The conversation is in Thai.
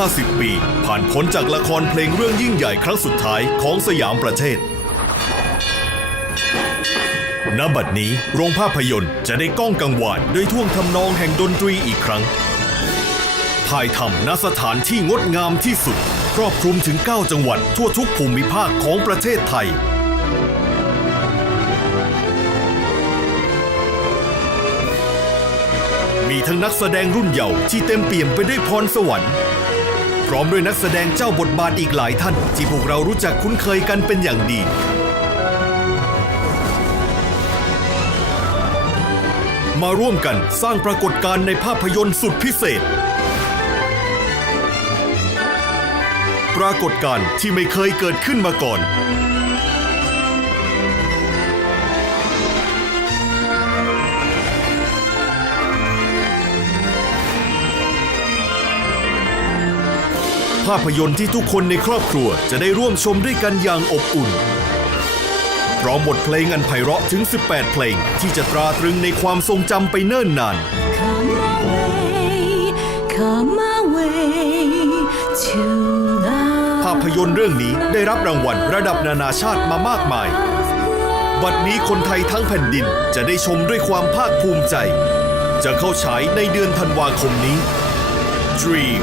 50 ปี ผ่านพ้นจากละครเพลงเรื่องยิ่งใหญ่ครั้งสุดท้ายของสยามประเทศ ณ บัดนี้โรงภาพยนตร์จะได้ก้องกังวานด้วยท่วงทำนองแห่งดนตรีอีกครั้ง ถ่ายทำณสถานที่งดงามที่สุด ครอบคลุมถึง 9 จังหวัดทั่วทุกภูมิภาคของประเทศไทยมีทั้งนักแสดงรุ่นเยาว์ที่เต็มเปี่ยมไปด้วยพรสวรรค์ ร้อมด้วยนักแสดงเจ้าบทบาทอีกหลายท่าน ที่พวกเรารู้จักคุ้นเคยกันเป็นอย่างดี มาร่วมกันสร้างปรากฏการณ์ในภาพยนตร์สุดพิเศษ ปรากฏการณ์ที่ไม่เคยเกิดขึ้นมาก่อน ภาพยนตร์ที่ทุกคนในครอบครัวจะได้ร่วมชมด้วยกันอย่างอบอุ่น พร้อมบทเพลงอันไพเราะถึง 18 เพลงที่จะตราตรึงในความทรงจำไปเนิ่นนาน Come away, come away to love. ภาพยนตร์เรื่องนี้ได้รับรางวัลระดับนานาชาติมามากมาย บัดนี้คนไทยทั้งแผ่นดินจะได้ชมด้วยความภาคภูมิใจ จะเข้าฉายในเดือนธันวาคมนี้ Dream